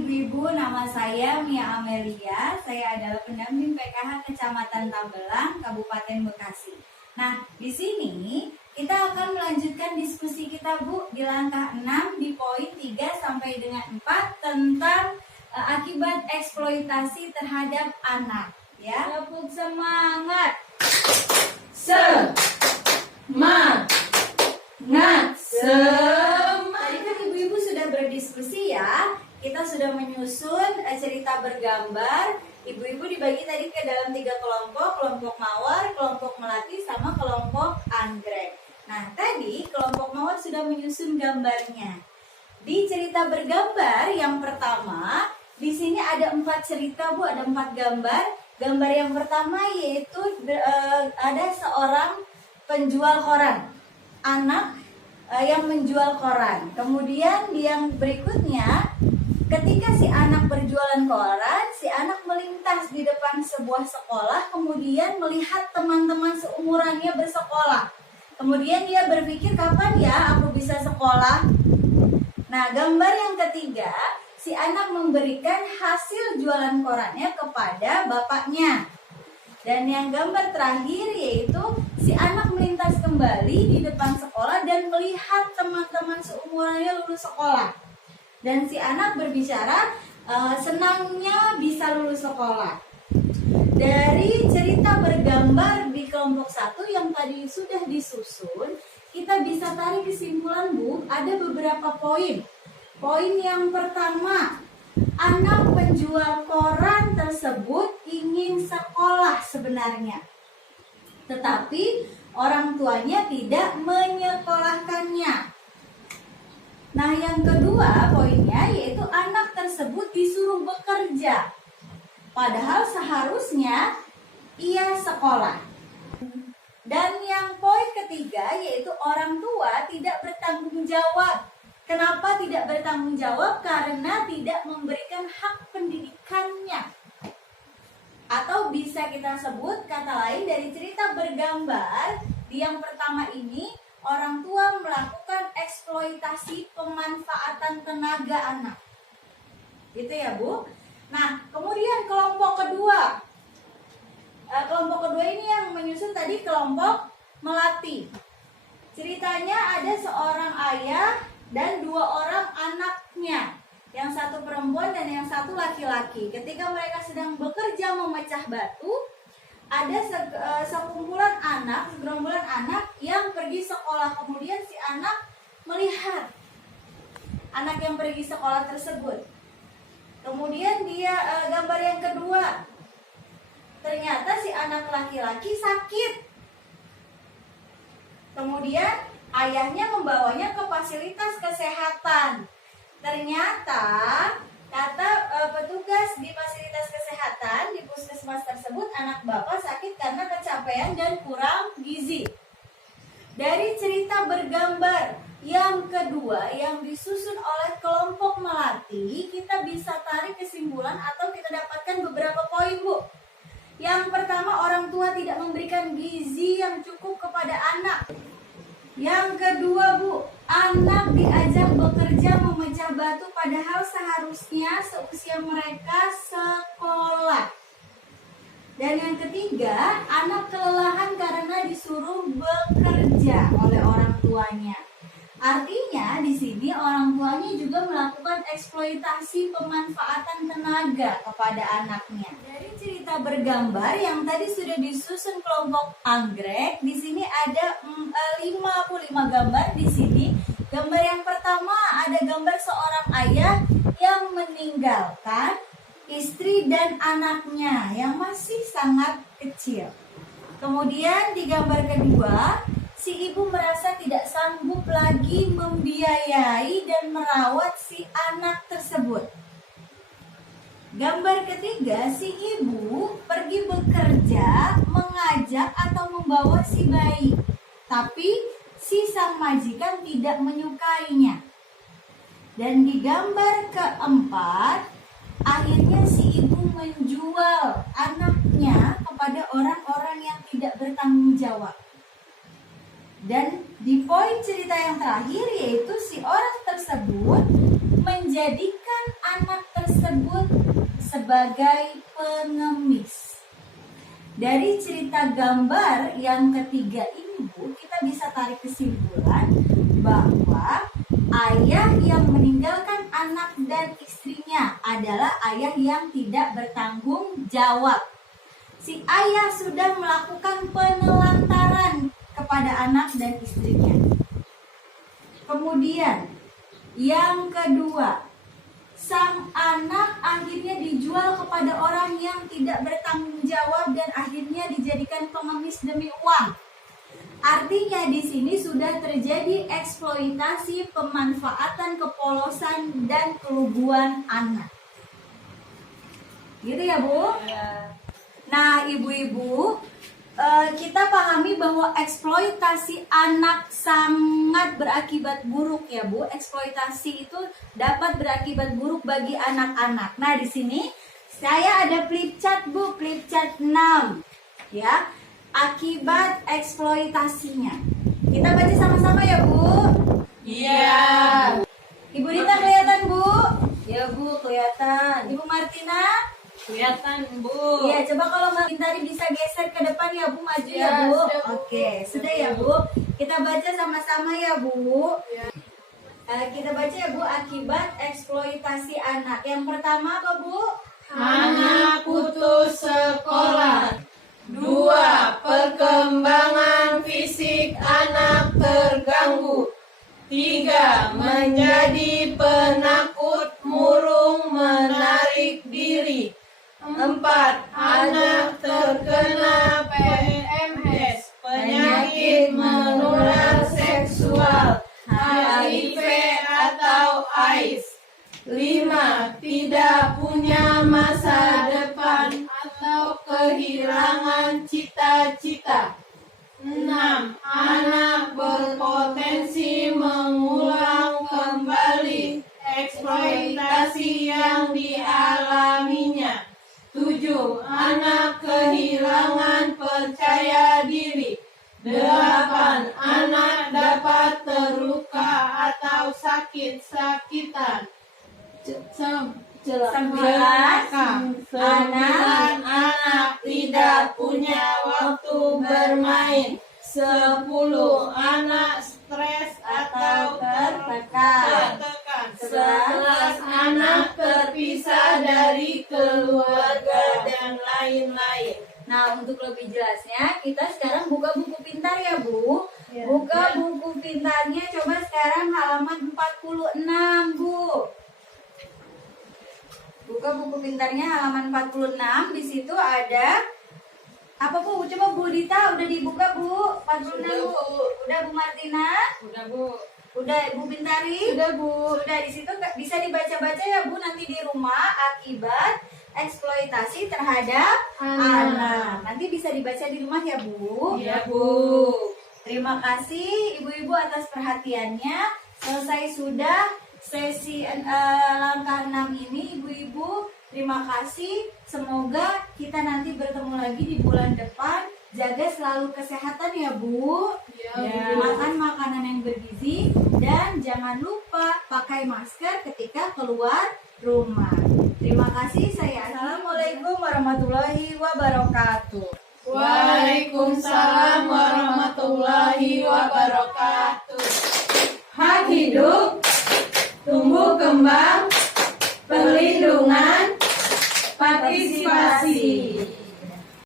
ibu-ibu, nama saya Mia Amelia. Saya adalah pendamping PKH Kecamatan Tambelang, Kabupaten Bekasi. Nah, di sini kita akan melanjutkan diskusi kita, Bu, di langkah 6 di poin 3 sampai dengan 4 tentang akibat eksploitasi terhadap anak. Ya, tepuk semangat. Semangat. Tadi kan ibu-ibu sudah berdiskusi ya. Kita sudah menyusun cerita bergambar. Ibu-ibu dibagi tadi ke dalam 3 kelompok, kelompok mawar, kelompok melati, sama kelompok anggrek. Nah, tadi kelompok mawar sudah menyusun gambarnya. Di cerita bergambar yang pertama, di sini ada 4 cerita, Bu, ada 4 gambar. Gambar yang pertama yaitu ada seorang penjual koran, anak yang menjual koran. Kemudian yang berikutnya, ketika si anak berjualan koran, si anak melintas di depan sebuah sekolah, kemudian melihat teman-teman seumurannya bersekolah. Kemudian dia berpikir, kapan ya aku bisa sekolah? Nah, gambar yang ketiga, si anak memberikan hasil jualan korannya kepada bapaknya. Dan yang gambar terakhir yaitu si anak melintas kembali di depan sekolah dan melihat teman-teman seumurannya lulus sekolah. Dan si anak berbicara senangnya bisa lulus sekolah. Dari cerita bergambar di kelompok 1 yang tadi sudah disusun, kita bisa tarik kesimpulan, Bu, ada beberapa poin. Poin yang pertama, anak penjual koran tersebut ingin sekolah sebenarnya, tetapi orang tuanya tidak menyekolahkannya. Nah, yang kedua poinnya yaitu anak tersebut disuruh bekerja, padahal seharusnya ia sekolah. Dan yang poin ketiga yaitu orang tua tidak bertanggung jawab. Kenapa tidak bertanggung jawab? Karena tidak memberikan hak pendidikannya. Atau bisa kita sebut kata lain dari cerita bergambar, di yang pertama ini orang tua melakukan eksploitasi pemanfaatan tenaga anak. Gitu ya, Bu. Nah, kemudian kelompok kedua. Kelompok kedua ini yang menyusun tadi kelompok melati. Ceritanya ada seorang ayah dan 2 orang anaknya, yang satu perempuan dan yang satu laki-laki. Ketika mereka sedang bekerja memecah batu, ada segerombolan anak yang pergi sekolah. Kemudian si anak melihat anak yang pergi sekolah tersebut. Kemudian dia gambar yang kedua, ternyata si anak laki-laki sakit. Kemudian ayahnya membawanya ke fasilitas kesehatan. Ternyata kata petugas di fasilitas kesehatan di puskesmas tersebut, anak bapak sakit karena kecapean dan kurang gizi. Dari cerita bergambar yang kedua yang disusun oleh kelompok melati, kita bisa tarik kesimpulan atau kita dapatkan beberapa poin, Bu. Yang pertama, orang tua tidak memberikan gizi yang cukup kepada anak. Yang kedua, Bu, anak diajak bekerja memecah batu padahal seharusnya seusia mereka sekolah. Dan yang ketiga, anak kelelahan karena disuruh bekerja oleh orang tuanya. Artinya di sini orang tuanya juga melakukan eksploitasi pemanfaatan tenaga kepada anaknya. Dari cerita bergambar yang tadi sudah disusun kelompok anggrek, di sini ada 55 gambar di sini. Gambar yang pertama ada gambar seorang ayah yang meninggalkan istri dan anaknya yang masih sangat kecil. Kemudian di gambar kedua, si ibu merasa tidak sanggup lagi membiayai dan merawat si anak tersebut. Gambar ketiga, si ibu pergi bekerja, mengajak atau membawa si bayi, tapi si sang majikan tidak menyukainya. Dan di gambar keempat, akhirnya si ibu menjual anaknya kepada orang-orang yang tidak bertanggung jawab. Dan di poin cerita yang terakhir yaitu si orang tersebut menjadikan anak tersebut disebut sebagai pengemis. Dari cerita gambar yang ketiga ini, Bu, kita bisa tarik kesimpulan bahwa ayah yang meninggalkan anak dan istrinya adalah ayah yang tidak bertanggung jawab. Si ayah sudah melakukan penelantaran kepada anak dan istrinya. Kemudian, yang kedua, sang anak akhirnya dijual kepada orang yang tidak bertanggung jawab dan akhirnya dijadikan pengemis demi uang. Artinya di sini sudah terjadi eksploitasi, pemanfaatan, kepolosan, dan keluguan anak. Gitu ya, Bu? Nah, ibu-ibu, kita pahami bahwa eksploitasi anak sangat berakibat buruk ya, Bu. Eksploitasi itu dapat berakibat buruk bagi anak-anak. Nah, di sini saya ada flip chart, Bu, flip chart 6. Ya, akibat eksploitasinya. Kita baca sama-sama ya, Bu. Iya. Ibu Dita kelihatan, Bu? Ya, Bu, kelihatan. Ibu Martina? Kelihatan, Bu. Iya, coba kalau Mbak Bintari bisa geser ke depan ya, Bu, maju ya, Bu. Sudah, Bu. Oke, sudah ya, Bu. Kita baca sama-sama ya, Bu. Ya. Kita baca ya, Bu, akibat eksploitasi anak. Yang pertama apa, Bu? Anak putus sekolah. 2. Perkembangan fisik anak terganggu. 3. Menjadi penakut, murung, menarik diri. 4. Anak terkena PMS, penyakit menular seksual, HIV atau AIDS. 5. Tidak punya masa depan atau kehilangan cita-cita. 6. Anak berpotensi mengulang kembali eksploitasi yang dialaminya. 7. Anak kehilangan percaya diri. 8. Anak dapat terluka atau sakit-sakitan. 9. Anak tidak punya waktu bermain. 10. Anak stres atau tertekan. 11. Anak terpisah dari keluarga dan lain-lain. Nah, untuk lebih jelasnya, kita sekarang buka buku pintar ya, Bu. Buka buku pintarnya, coba sekarang halaman 46, Bu. Buka buku pintarnya halaman 46. Di situ ada apa, Bu? Coba Bu Dita udah dibuka, Bu. 46, Bu. Udah, Bu Martina? Udah, Bu. Udah, Bu Bintari? Sudah, Bu. Sudah, di situ bisa dibaca-baca ya, Bu, nanti di rumah akibat eksploitasi terhadap anak. Nanti bisa dibaca di rumah ya, Bu. Iya, Bu. Terima kasih ibu-ibu atas perhatiannya. Selesai sudah sesi langkah 6 ini, ibu-ibu. Terima kasih. Semoga kita nanti bertemu lagi di bulan depan. Jaga selalu kesehatan ya, Bu. Ya. Makan makanan yang bergizi dan jangan lupa pakai masker ketika keluar rumah. Terima kasih. Saya Assalamualaikum warahmatullahi wabarakatuh. Waalaikumsalam warahmatullahi wabarakatuh. Hak hidup, tumbuh kembang, perlindungan, partisipasi.